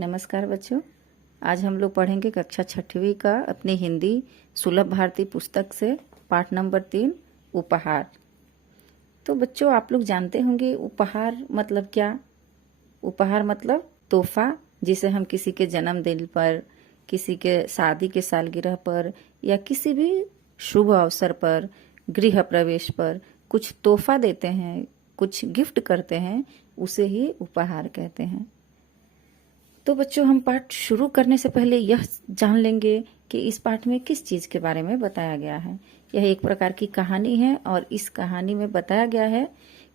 नमस्कार बच्चों। आज हम लोग पढ़ेंगे कक्षा 6वीं का अपनी हिंदी सुलभ भारती पुस्तक से पाठ नंबर 3 उपहार। तो बच्चों, आप लोग जानते होंगे उपहार मतलब क्या। उपहार मतलब तोहफा, जिसे हम किसी के जन्मदिन पर, किसी के शादी के सालगिरह पर या किसी भी शुभ अवसर पर, गृह प्रवेश पर कुछ तोहफा देते हैं, कुछ गिफ्ट करते हैं, उसे ही उपहार कहते हैं। तो बच्चों, हम पाठ शुरू करने से पहले यह जान लेंगे कि इस पाठ में किस चीज के बारे में बताया गया है। यह एक प्रकार की कहानी है और इस कहानी में बताया गया है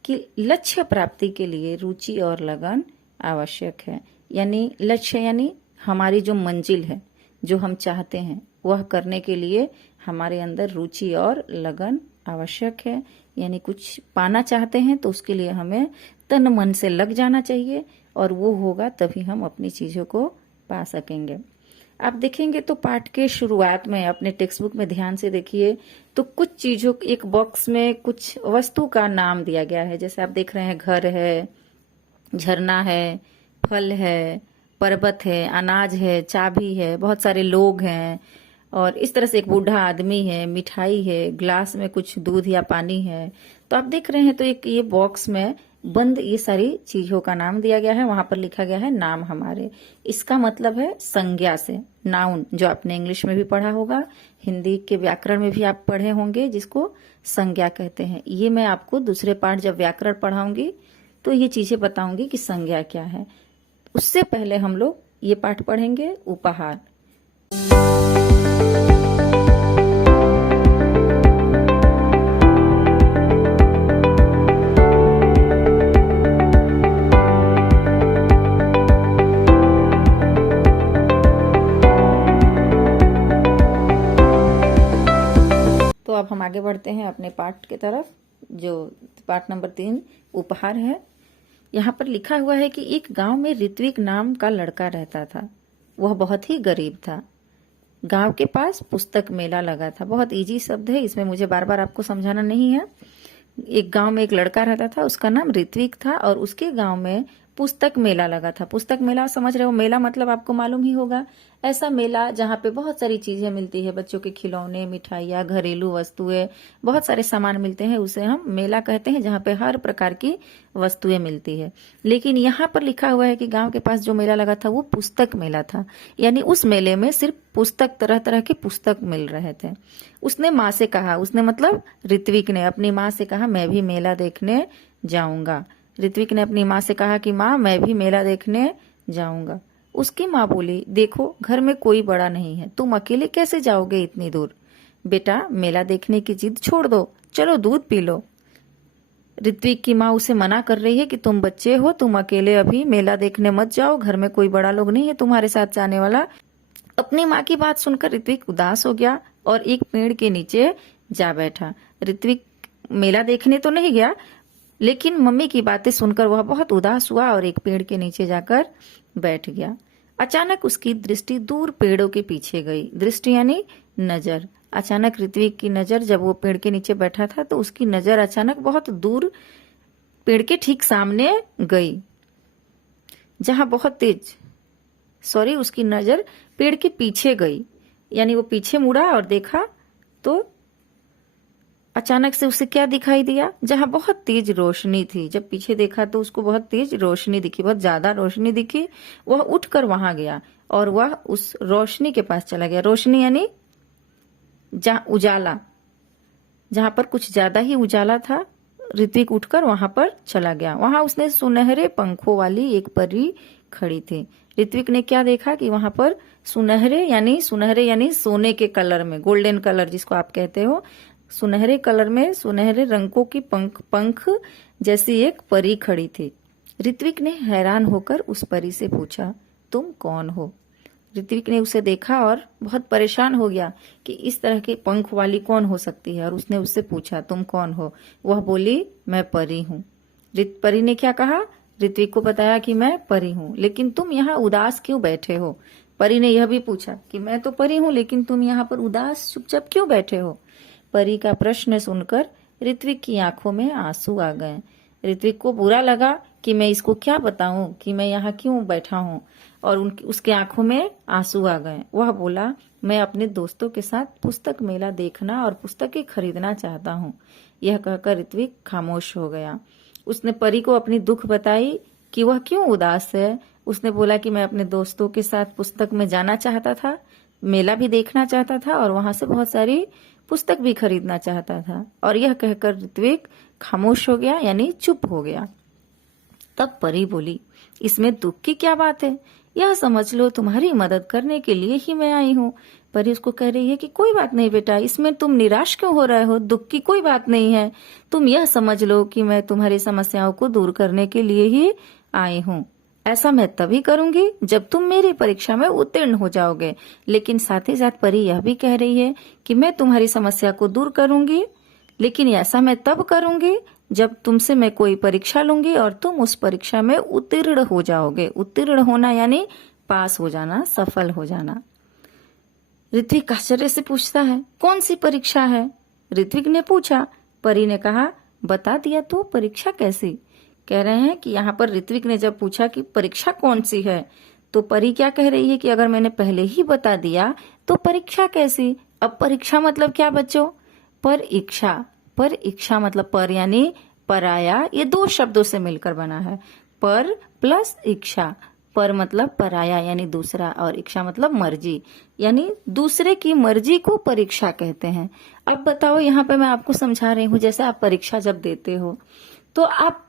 कि लक्ष्य प्राप्ति के लिए रुचि और लगन आवश्यक है। यानी लक्ष्य यानी हमारी जो मंजिल है, जो हम चाहते हैं, वह करने के लिए हमारे अंदर रुचि और लगन आवश्यक है। यानी कुछ पाना चाहते हैं तो उसके लिए हमें तन मन से लग जाना चाहिए और वो होगा तभी हम अपनी चीजों को पा सकेंगे। आप देखेंगे तो पाठ के शुरुआत में अपने टेक्स्ट बुक में ध्यान से देखिए तो कुछ चीजों, एक बॉक्स में कुछ वस्तु का नाम दिया गया है। जैसे आप देख रहे हैं, घर है, झरना है, फल है, पर्वत है, अनाज है, चाबी है, बहुत सारे लोग हैं और इस तरह से एक बूढ़ा आदमी है, मिठाई है, ग्लास में कुछ दूध या पानी है। तो आप देख रहे हैं तो एक ये बॉक्स में बंद ये सारी चीजों का नाम दिया गया है। वहां पर लिखा गया है नाम हमारे। इसका मतलब है संज्ञा से, नाउन, जो आपने इंग्लिश में भी पढ़ा होगा, हिंदी के व्याकरण में भी आप पढ़े होंगे, जिसको संज्ञा कहते हैं। ये मैं आपको दूसरे पाठ जब व्याकरण पढ़ाऊंगी तो ये चीजें बताऊंगी कि संज्ञा क्या है। उससे पहले हम लोग ये पाठ पढ़ेंगे उपहार। तो अब हम आगे बढ़ते हैं अपने पाठ की तरफ, जो पाठ नंबर 3 उपहार है। यहाँ पर लिखा हुआ है कि एक गांव में ऋत्विक नाम का लड़का रहता था। वह बहुत ही गरीब था। गांव के पास पुस्तक मेला लगा था। बहुत इजी शब्द है, इसमें मुझे बार बार आपको समझाना नहीं है। एक गांव में एक लड़का रहता था, उसका नाम ऋत्विक था और उसके गांव में पुस्तक मेला लगा था। पुस्तक मेला समझ रहे हो, मेला मतलब आपको मालूम ही होगा, ऐसा मेला जहाँ पे बहुत सारी चीजें मिलती है, बच्चों के खिलौने, मिठाइयाँ, घरेलू वस्तुएं, बहुत सारे सामान मिलते हैं, उसे हम मेला कहते हैं, जहाँ पे हर प्रकार की वस्तुएं मिलती है। लेकिन यहाँ पर लिखा हुआ है कि गांव के पास जो मेला लगा था वो पुस्तक मेला था। यानी उस मेले में सिर्फ पुस्तक, तरह तरह के पुस्तक मिल रहे थे। उसने माँ से कहा, उसने मतलब ऋत्विक ने अपनी माँ से कहा मैं भी मेला देखने जाऊंगा। ऋत्विक ने अपनी माँ से कहा कि माँ मैं भी मेला देखने जाऊंगा। उसकी माँ बोली, देखो घर में कोई बड़ा नहीं है, तुम अकेले कैसे जाओगे इतनी दूर। बेटा मेला देखने की जिद छोड़ दो, चलो दूध पी लो। ऋत्विक की माँ उसे मना कर रही है कि तुम बच्चे हो, तुम अकेले अभी मेला देखने मत जाओ, घर में कोई बड़ा लोग नहीं है तुम्हारे साथ जाने वाला। अपनी माँ की बात सुनकर ऋत्विक उदास हो गया और एक पेड़ के नीचे जा बैठा। ऋत्विक मेला देखने तो नहीं गया, लेकिन मम्मी की बातें सुनकर वह बहुत उदास हुआ और एक पेड़ के नीचे जाकर बैठ गया। अचानक उसकी दृष्टि दूर पेड़ों के पीछे गई। दृष्टि यानी नजर। अचानक ऋत्विक की नजर, जब वो पेड़ के नीचे बैठा था तो उसकी नजर अचानक बहुत दूर पेड़ के ठीक सामने गई, जहां बहुत तेज, उसकी नजर पेड़ के पीछे गई। यानी वो पीछे मुड़ा और देखा तो अचानक से उसे क्या दिखाई दिया, जहां बहुत तेज रोशनी थी। जब पीछे देखा तो उसको बहुत तेज रोशनी दिखी, बहुत ज्यादा रोशनी दिखी। वह उठकर वहां गया और वह उस रोशनी के पास चला गया। रोशनी यानी जहां उजाला, जहां पर कुछ ज्यादा ही उजाला था, ऋत्विक उठकर वहां पर चला गया। वहां उसने सुनहरे पंखों वाली एक परी खड़ी थी। ऋत्विक ने क्या देखा कि वहां पर सुनहरे यानी सोने के कलर में, गोल्डन कलर जिसको आप कहते हो, सुनहरे कलर में, सुनहरे रंगों की पंख जैसी एक परी खड़ी थी। ऋत्विक ने हैरान होकर उस परी से पूछा, तुम कौन हो। ऋत्विक ने उसे देखा और बहुत परेशान हो गया कि इस तरह के पंख वाली कौन हो सकती है, और उसने उससे पूछा तुम कौन हो। वह बोली मैं परी हूँ। परी ने क्या कहा, ऋत्विक को बताया कि मैं परी हूँ, लेकिन तुम यहाँ उदास क्यों बैठे हो। परी ने यह भी पूछा कि मैं तो परी हूँ, लेकिन तुम यहाँ पर उदास चुपचाप क्यों बैठे हो। परी का प्रश्न सुनकर ऋत्विक की आंखों में आंसू आ गए। ऋत्विक को बुरा लगा कि मैं इसको क्या बताऊं कि मैं यहाँ क्यों बैठा हूँ। और उसके आंखों में आंसू आ गए। वह बोला, मैं अपने दोस्तों के साथ पुस्तक मेला देखना और पुस्तकें खरीदना चाहता हूँ। यह कहकर ऋत्विक खामोश हो गया। उसने परी को अपनी दुख बताई कि वह क्यों उदास है। उसने बोला कि मैं अपने दोस्तों के साथ पुस्तक में जाना चाहता था, मेला भी देखना चाहता था और वहां से बहुत सारी पुस्तक भी खरीदना चाहता था। और यह कहकर ऋत्विक खामोश हो गया, यानी चुप हो गया। तब परी बोली, इसमें दुख की क्या बात है? यह समझ लो तुम्हारी मदद करने के लिए ही मैं आई हूँ। परी उसको कह रही है कि कोई बात नहीं बेटा, इसमें तुम निराश क्यों हो रहे हो? दुख की कोई बात नहीं है। तुम यह समझ लो कि मैं तुम्हारी समस्याओं को दूर करने के लिए ही आई हूँ। ऐसा मैं तभी करूंगी जब तुम मेरी परीक्षा में उत्तीर्ण हो जाओगे। लेकिन साथ ही साथ परी यह भी कह रही है कि मैं तुम्हारी समस्या को दूर करूंगी, लेकिन ऐसा मैं तब करूंगी जब तुमसे मैं कोई परीक्षा लूंगी और तुम उस परीक्षा में उत्तीर्ण हो जाओगे। उत्तीर्ण होना यानी पास हो जाना, सफल हो जाना। ऋत्विक आश्चर्य से पूछता है, कौन सी परीक्षा है? ऋत्विक ने पूछा। परी ने कहा, बता दिया तो परीक्षा कैसी? कह रहे हैं कि यहाँ पर ऋत्विक ने जब पूछा कि परीक्षा कौन सी है, तो परी क्या कह रही है कि अगर मैंने पहले ही बता दिया तो परीक्षा कैसी? अब परीक्षा मतलब क्या बच्चों? पर इच्छा। पर इच्छा मतलब पर यानी पराया, ये दो शब्दों से मिलकर बना है। पर प्लस इच्छा। पर मतलब पराया यानी दूसरा, और इच्छा मतलब मर्जी, यानी दूसरे की मर्जी को परीक्षा कहते हैं। अब बताओ, यहाँ पे मैं आपको समझा रही हूँ, जैसे आप परीक्षा जब देते हो तो आप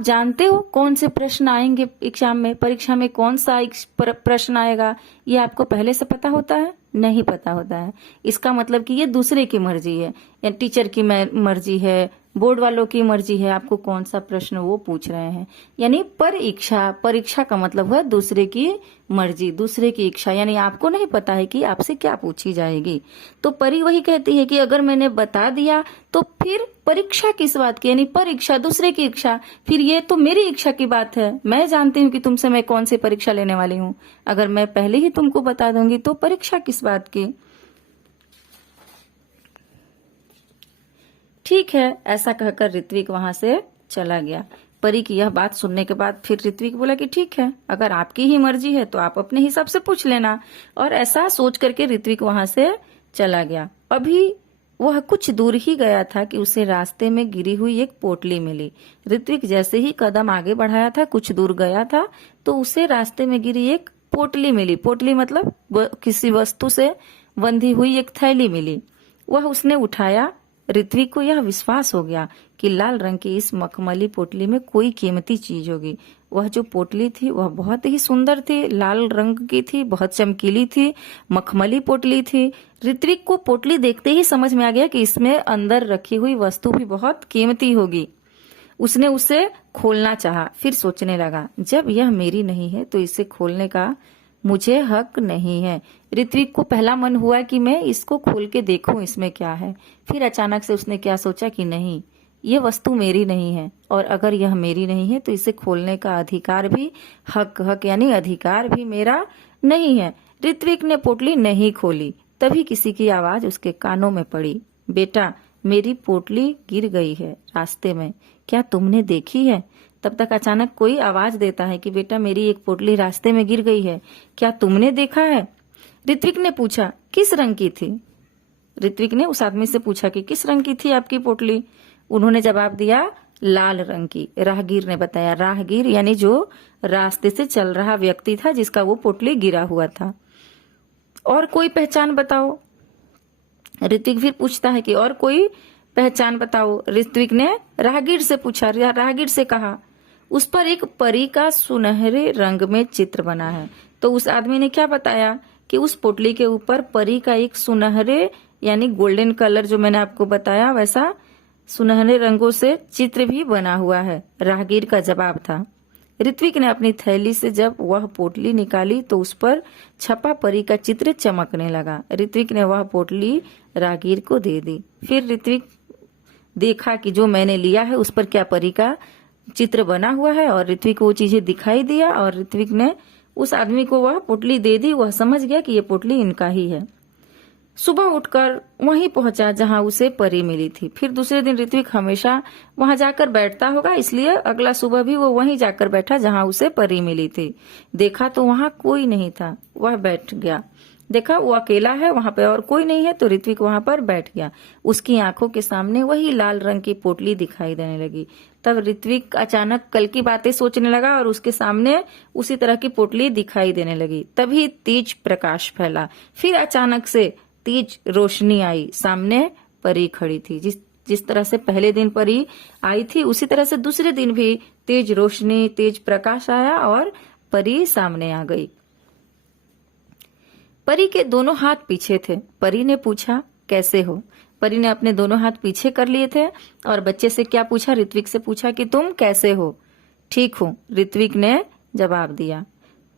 जानते हो कौन से प्रश्न आएंगे एग्जाम में, परीक्षा में कौन सा प्रश्न आएगा, ये आपको पहले से पता होता है? नहीं पता होता है। इसका मतलब कि ये दूसरे की मर्जी है, या टीचर की मर्जी है, बोर्ड वालों की मर्जी है, आपको कौन सा प्रश्न वो पूछ रहे हैं। यानी परीक्षा, परीक्षा का मतलब है दूसरे की मर्जी, दूसरे की इच्छा, यानी आपको नहीं पता है कि आपसे क्या पूछी जाएगी। तो परी वही कहती है कि अगर मैंने बता दिया तो फिर परीक्षा किस बात की, यानी परीक्षा दूसरे की इच्छा, फिर ये तो मेरी इच्छा की बात है। मैं जानती हूँ कि तुमसे मैं कौन सी परीक्षा लेने वाली हूँ। अगर मैं पहले ही तुमको बता दूंगी तो परीक्षा किस बात की? ठीक है, ऐसा कहकर ऋत्विक वहां से चला गया। परी की यह बात सुनने के बाद फिर ऋत्विक बोला कि ठीक है, अगर आपकी ही मर्जी है तो आप अपने हिसाब से पूछ लेना। और ऐसा सोच करके ऋत्विक वहां से चला गया। अभी वह कुछ दूर ही गया था कि उसे रास्ते में गिरी हुई एक पोटली मिली। ऋत्विक जैसे ही कदम आगे बढ़ाया था, कुछ दूर गया था, तो उसे रास्ते में गिरी एक पोटली मिली। पोटली मतलब किसी वस्तु से बंधी हुई एक थैली मिली। वह उसने उठाया। ऋत्विक को यह विश्वास हो गया कि लाल रंग की इस मखमली पोटली में कोई कीमती चीज होगी। वह जो पोटली थी वह बहुत ही सुंदर थी, लाल रंग की थी, बहुत चमकीली थी, मखमली पोटली थी। ऋत्विक को पोटली देखते ही समझ में आ गया कि इसमें अंदर रखी हुई वस्तु भी बहुत कीमती होगी। उसने उसे खोलना चाहा, फिर सोचने लगा, जब यह मेरी नहीं है तो इसे खोलने का मुझे हक नहीं है। ऋत्विक को पहला मन हुआ कि मैं इसको खोल के देखूं इसमें क्या है। फिर अचानक से उसने क्या सोचा कि नहीं, ये वस्तु मेरी नहीं है, और अगर यह मेरी नहीं है तो इसे खोलने का अधिकार भी, हक यानी अधिकार भी मेरा नहीं है। ऋत्विक ने पोटली नहीं खोली। तभी किसी की आवाज उसके कानों में पड़ी, बेटा मेरी पोटली गिर गई है रास्ते में, क्या तुमने देखी है? तब तक अचानक कोई आवाज देता है कि बेटा मेरी एक पोटली रास्ते में गिर गई है, क्या तुमने देखा है? ऋत्विक ने पूछा, किस रंग की थी? ऋत्विक ने उस आदमी से पूछा कि किस रंग की थी आपकी पोटली? उन्होंने जवाब दिया, लाल रंग की। राहगीर ने बताया। राहगीर यानी जो रास्ते से चल रहा व्यक्ति था जिसका वो पोटली गिरा हुआ था। और कोई पहचान बताओ? ऋत्विक फिर पूछता है कि और कोई पहचान बताओ। ऋत्विक ने राहगीर से पूछा, राहगीर से कहा, उस पर एक परी का सुनहरे रंग में चित्र बना है। तो उस आदमी ने क्या बताया कि उस पोटली के ऊपर परी का एक सुनहरे यानी गोल्डन कलर, जो मैंने आपको बताया वैसा सुनहरे रंगों से चित्र भी बना हुआ है। राहगीर का जवाब था। ऋत्विक ने अपनी थैली से जब वह पोटली निकाली तो उस पर छपा परी का चित्र चमकने लगा। ऋत्विक ने वह पोटली राहगीर को दे दी। फिर ऋत्विक देखा कि जो मैंने लिया है उस पर क्या परी का चित्र बना हुआ है, और ऋत्विक को वो चीजें दिखाई दिया, और ऋत्विक ने उस आदमी को वह पोटली दे दी। वह समझ गया कि ये पोटली इनका ही है। सुबह उठकर वहीं पहुंचा जहां उसे परी मिली थी। फिर दूसरे दिन ऋत्विक हमेशा वहां जाकर बैठता होगा, इसलिए अगला सुबह भी वो वहीं जाकर बैठा जहां उसे परी मिली थी। देखा तो वहां कोई नहीं था, वह बैठ गया। देखा वो अकेला है, वहां पे और कोई नहीं है, तो ऋत्विक वहां पर बैठ गया। उसकी आंखों के सामने वही लाल रंग की पोटली दिखाई देने लगी। तब ऋत्विक अचानक कल की बातें सोचने लगा और उसके सामने उसी तरह की पोटली दिखाई देने लगी। तभी तेज प्रकाश फैला, फिर अचानक से तेज रोशनी आई। सामने परी खड़ी थी। जिस तरह से पहले दिन परी आई थी, उसी तरह से दूसरे दिन भी तेज रोशनी, तेज प्रकाश आया और परी सामने आ गई। परी के दोनों हाथ पीछे थे। परी ने पूछा, कैसे हो? परी ने अपने दोनों हाथ पीछे कर लिए थे और बच्चे से क्या पूछा? ऋत्विक से पूछा कि तुम कैसे हो? ठीक हूं, ऋत्विक ने जवाब दिया।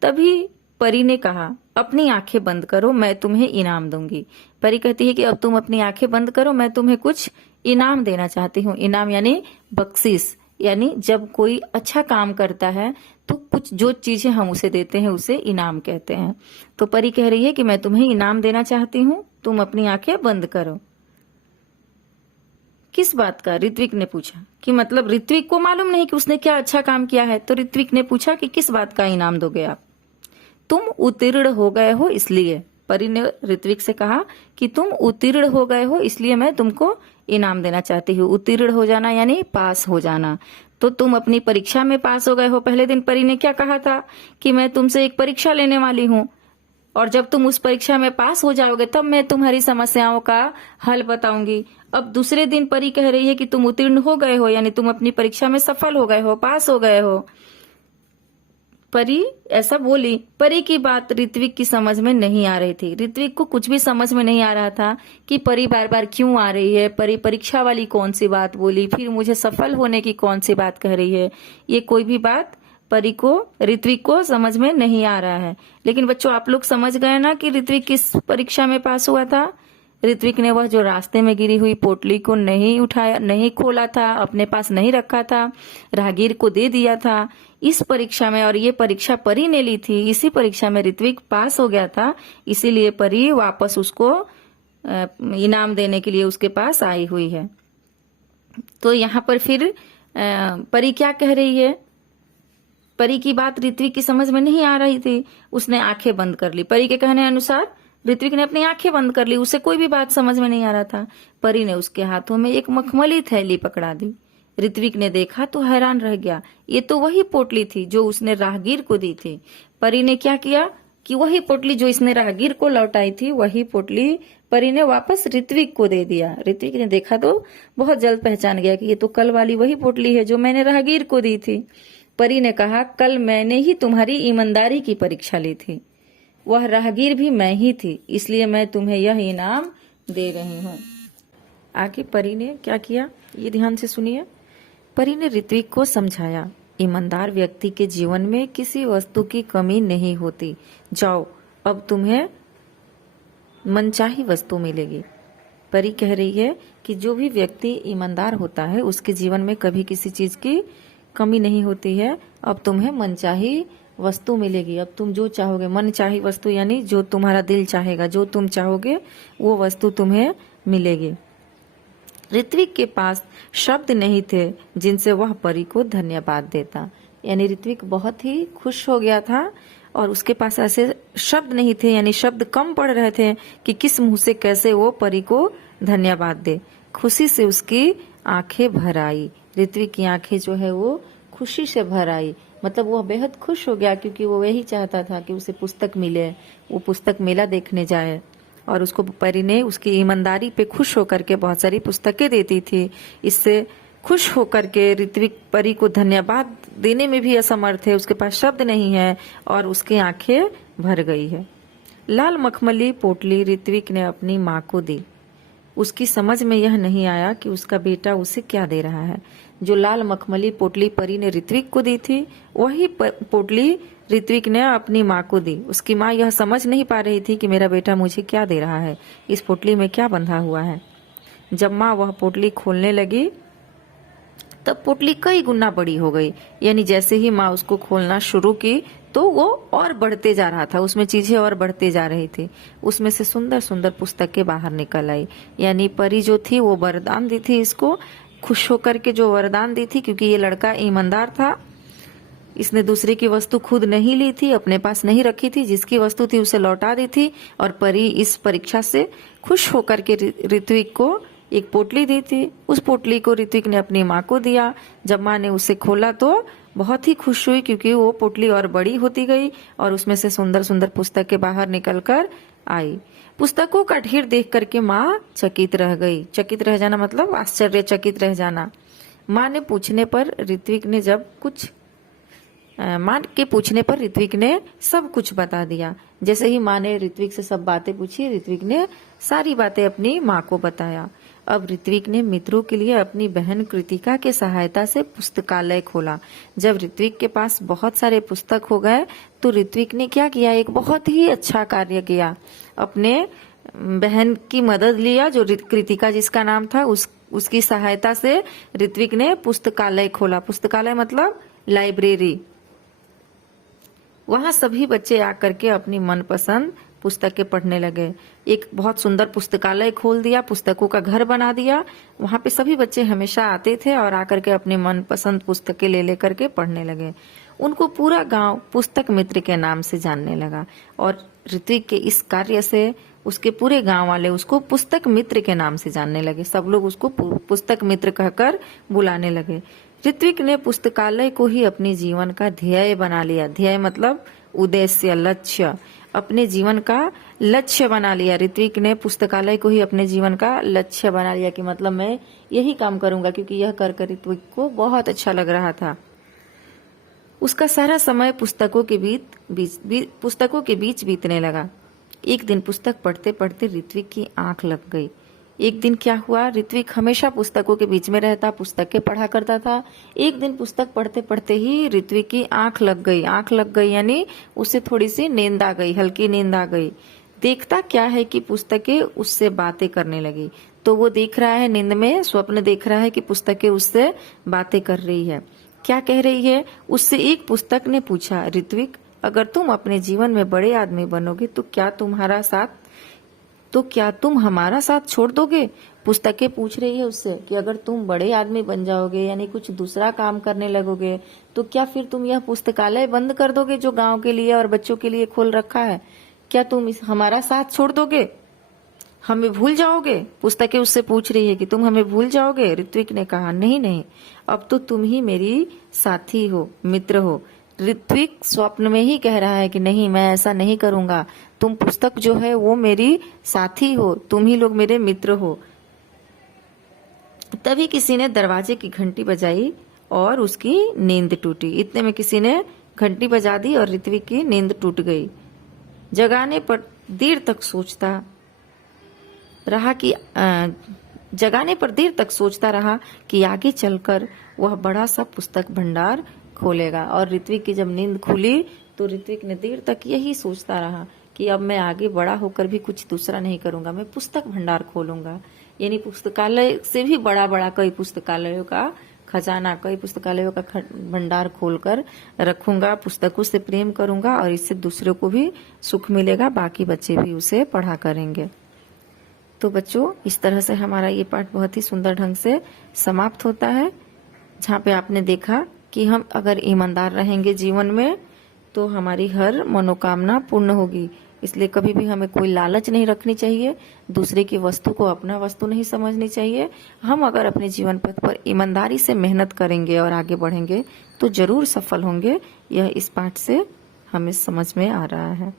तभी परी ने कहा, अपनी आंखें बंद करो, मैं तुम्हें इनाम दूंगी। परी कहती है कि अब तुम अपनी आंखें बंद करो, मैं तुम्हें कुछ इनाम देना चाहती हूँ। इनाम यानी बख्शिश, यानी जब कोई अच्छा काम करता है तो कुछ जो चीजें हम उसे देते हैं उसे इनाम कहते हैं। तो परी कह रही है कि मैं तुम्हें इनाम देना चाहती हूँ, तुम अपनी आंखें बंद करो। किस बात का? ऋत्विक ने पूछा। कि मतलब ऋत्विक को मालूम नहीं कि उसने क्या अच्छा काम किया है, तो ऋत्विक ने पूछा कि किस बात का इनाम दोगे आप? तुम उत्तीर्ण हो गए हो इसलिए। परी ने ऋत्विक से कहा कि तुम उत्तीर्ण हो गए हो इसलिए मैं तुमको इनाम देना चाहती हूँ। उत्तीर्ण हो जाना यानी पास हो जाना। तो तुम अपनी परीक्षा में पास हो गए हो। पहले दिन परी ने क्या कहा था कि मैं तुमसे एक परीक्षा लेने वाली हूँ और जब तुम उस परीक्षा में पास हो जाओगे तब मैं तुम्हारी समस्याओं का हल बताऊंगी। अब दूसरे दिन परी कह रही है कि तुम उत्तीर्ण हो गए हो, यानी तुम अपनी परीक्षा में सफल हो गए हो, पास हो गए हो। परी ऐसा बोली। परी की बात ऋत्विक की समझ में नहीं आ रही थी। ऋत्विक को कुछ भी समझ में नहीं आ रहा था कि परी बार बार क्यों आ रही है, परी परीक्षा वाली कौन सी बात बोली, फिर मुझे सफल होने की कौन सी बात कह रही है। ये कोई भी बात परी को, ऋत्विक को समझ में नहीं आ रहा है। लेकिन बच्चों, आप लोग समझ गए ना कि ऋत्विक किस परीक्षा में पास हुआ था? ऋत्विक ने वह जो रास्ते में गिरी हुई पोटली को नहीं उठाया, नहीं खोला था, अपने पास नहीं रखा था, राहगीर को दे दिया था इस परीक्षा में। और ये परीक्षा परी ने ली थी। इसी परीक्षा में ऋत्विक पास हो गया था, इसीलिए परी वापस उसको इनाम देने के लिए उसके पास आई हुई है। तो यहाँ पर फिर परी क्या कह रही है? परी की बात ऋत्विक की समझ में नहीं आ रही थी। उसने आंखें बंद कर ली। परी के कहने अनुसार ऋत्विक ने अपनी आंखें बंद कर ली। उसे कोई भी बात समझ में नहीं आ रहा था। परी ने उसके हाथों में एक मखमली थैली पकड़ा दी। ऋत्विक ने देखा तो हैरान रह गया। ये तो वही पोटली थी जो उसने राहगीर को दी थी। परी ने क्या किया कि वही पोटली जो इसने राहगीर को लौटाई थी, वही पोटली परी ने वापस ऋत्विक को दे दिया। ऋत्विक ने देखा तो बहुत जल्द पहचान गया कि ये तो कल वाली वही पोटली है जो मैंने राहगीर को दी थी। परी ने कहा, कल मैंने ही तुम्हारी ईमानदारी की परीक्षा ली थी, वह राहगीर भी मैं ही थी, इसलिए मैं तुम्हें यह इनाम दे रही हूँ। आगे परी ने क्या किया, ये ध्यान से सुनिए। परी ने ऋत्विक को समझाया, ईमानदार व्यक्ति के जीवन में किसी वस्तु की कमी नहीं होती। जाओ, अब तुम्हें मनचाही वस्तु मिलेगी। परी कह रही है कि जो भी व्यक्ति ईमानदार होता है उसके जीवन में कभी किसी चीज की कमी नहीं होती है। अब तुम्हें मनचाही वस्तु मिलेगी। अब तुम जो चाहोगे, मनचाही वस्तु यानी जो तुम्हारा दिल चाहेगा, जो तुम चाहोगे वो वस्तु तुम्हें मिलेगी। ऋत्विक के पास शब्द नहीं थे जिनसे वह परी को धन्यवाद देता। यानी ऋत्विक बहुत ही खुश हो गया था और उसके पास ऐसे शब्द नहीं थे, यानी शब्द कम पड़ रहे थे कि किस मुंह से कैसे वो परी को धन्यवाद दे। खुशी से उसकी आंखें भर आई। ऋत्विक की आंखें जो है वो खुशी से भर आई। मतलब वो बेहद खुश हो गया क्योंकि वो यही चाहता था कि उसे पुस्तक मिले, वो पुस्तक मेला देखने जाए। और उसको परी ने उसकी ईमानदारी पे खुश होकर के बहुत सारी पुस्तकें देती थी। इससे खुश होकर के ऋत्विक परी को धन्यवाद देने में भी असमर्थ है, उसके पास शब्द नहीं है और उसकी आंखें भर गई है। लाल मखमली पोटली ऋत्विक ने अपनी माँ को दी। उसकी समझ में यह नहीं आया कि उसका बेटा उसे क्या दे रहा है। जो लाल मखमली पोटली परी ने ऋत्विक को दी थी, वही पोटली ऋत्विक ने अपनी माँ को दी। उसकी माँ यह समझ नहीं पा रही थी कि मेरा बेटा मुझे क्या दे रहा है, इस पोटली में क्या बंधा हुआ है। जब माँ वह पोटली खोलने लगी तब पोटली कई गुना बड़ी हो गई। यानी जैसे ही माँ उसको खोलना शुरू की तो वो और बढ़ते जा रहा था, उसमें चीजें और बढ़ते जा रही थी। उसमें से सुंदर सुंदर पुस्तकें बाहर निकल आई। यानी परी जो थी वो वरदान दी थी इसको, खुश होकर के जो वरदान दी थी, क्योंकि ये लड़का ईमानदार था। इसने दूसरे की वस्तु खुद नहीं ली थी, अपने पास नहीं रखी थी, जिसकी वस्तु थी उसे लौटा दी थी। और परी इस परीक्षा से खुश होकर के ऋत्विक को एक पोटली दी थी। उस पोटली को ऋत्विक ने अपनी माँ को दिया। जब माँ ने उसे खोला तो बहुत ही खुश हुई, क्योंकि वो पोटली और बड़ी होती गई और उसमें से सुंदर सुंदर पुस्तकें बाहर निकल कर आई। पुस्तकों का ढेर देख करके माँ चकित रह गई। चकित रह जाना मतलब आश्चर्यचकित रह जाना। माँ के पूछने पर ऋत्विक ने सब कुछ बता दिया। जैसे ही माँ ने ऋत्विक से सब बातें पूछी, ऋत्विक ने सारी बातें अपनी माँ को बताया। अब ऋत्विक ने मित्रों के लिए अपनी बहन कृतिका के सहायता से पुस्तकालय खोला। जब ऋत्विक के पास बहुत सारे पुस्तक हो गए तो ऋत्विक ने क्या किया, एक बहुत ही अच्छा कार्य किया। अपने बहन की मदद लिया, जो कृतिका जिसका नाम था, उसकी सहायता से ऋत्विक ने पुस्तकालय खोला। पुस्तकालय मतलब लाइब्रेरी। वहां सभी बच्चे आकर के अपनी मनपसंद पुस्तकें पढ़ने लगे। एक बहुत सुंदर पुस्तकालय खोल दिया, पुस्तकों का घर बना दिया। वहां पे सभी बच्चे हमेशा आते थे और आकर के अपनी मनपसंद पुस्तकें ले लेकर के पढ़ने लगे। उनको पूरा गांव पुस्तक मित्र के नाम से जानने लगा और ऋत्विक के इस कार्य से उसके पूरे गांव वाले उसको पुस्तक मित्र के नाम से जानने लगे। सब लोग उसको पुस्तक मित्र कहकर बुलाने लगे। ऋत्विक ने पुस्तकालय को ही अपने जीवन का ध्येय बना लिया। ध्येय मतलब उद्देश्य, लक्ष्य, अपने जीवन का लक्ष्य बना लिया। ऋत्विक ने पुस्तकालय को ही अपने जीवन का लक्ष्य बना लिया कि मतलब मैं यही काम करूंगा, क्योंकि यह कर ऋत्विक को बहुत अच्छा लग रहा था। उसका सारा समय पुस्तकों के बीच बीतने लगा। एक दिन पुस्तक पढ़ते पढ़ते ऋत्विक की आंख लग गई। एक दिन क्या हुआ, ऋत्विक हमेशा पुस्तकों के बीच में रहता, पुस्तकें पढ़ा करता था। एक दिन पुस्तक पढ़ते पढ़ते ही ऋत्विक की आंख लग गई। आंख लग गई यानी उसे थोड़ी सी नींद आ गई, हल्की नींद आ गई। देखता क्या है कि पुस्तकें उससे बातें करने लगी। तो वो देख रहा है, नींद में स्वप्न देख रहा है कि पुस्तकें उससे बातें कर रही है। क्या कह रही है, उससे एक पुस्तक ने पूछा, ऋत्विक अगर तुम अपने जीवन में बड़े आदमी बनोगे तो क्या तुम हमारा साथ छोड़ दोगे। पुस्तकें पूछ रही है उससे कि अगर तुम बड़े आदमी बन जाओगे, यानी कुछ दूसरा काम करने लगोगे, तो क्या फिर तुम यह पुस्तकालय बंद कर दोगे जो गांव के लिए और बच्चों के लिए खोल रखा है। क्या तुम हमारा साथ छोड़ दोगे, हमें भूल जाओगे। पुस्तकें उससे पूछ रही है कि तुम हमें भूल जाओगे। ऋत्विक ने कहा नहीं, अब तो तुम ही मेरी साथी हो, मित्र हो। ऋत्विक स्वप्न में ही कह रहा है कि नहीं, मैं ऐसा नहीं करूंगा। तुम पुस्तक जो है वो मेरी साथी हो, तुम ही लोग मेरे मित्र हो। तभी किसी ने दरवाजे की घंटी बजाई और उसकी नींद टूटी। इतने में किसी ने घंटी बजा दी और ऋत्विक की नींद टूट गई। जगाने पर देर तक सोचता रहा कि आगे चलकर वह बड़ा सा पुस्तक भंडार खोलेगा। और ऋत्विक की जब नींद खुली तो ऋत्विक ने देर तक यही सोचता रहा कि अब मैं आगे बड़ा होकर भी कुछ दूसरा नहीं करूंगा, मैं पुस्तक भंडार खोलूंगा। यानी पुस्तकालय से भी बड़ा कई पुस्तकालयों का खजाना, कई पुस्तकालयों का भंडार खोलकर रखूंगा, पुस्तकों से प्रेम करूंगा और इससे दूसरों को भी सुख मिलेगा, बाकी बच्चे भी उसे पढ़ा करेंगे। तो बच्चों, इस तरह से हमारा ये पाठ बहुत ही सुंदर ढंग से समाप्त होता है, जहाँ पे आपने देखा कि हम अगर ईमानदार रहेंगे जीवन में तो हमारी हर मनोकामना पूर्ण होगी। इसलिए कभी भी हमें कोई लालच नहीं रखनी चाहिए, दूसरे की वस्तु को अपना वस्तु नहीं समझनी चाहिए। हम अगर अपने जीवन पथ पर ईमानदारी से मेहनत करेंगे और आगे बढ़ेंगे तो जरूर सफल होंगे। यह इस पाठ से हमें समझ में आ रहा है।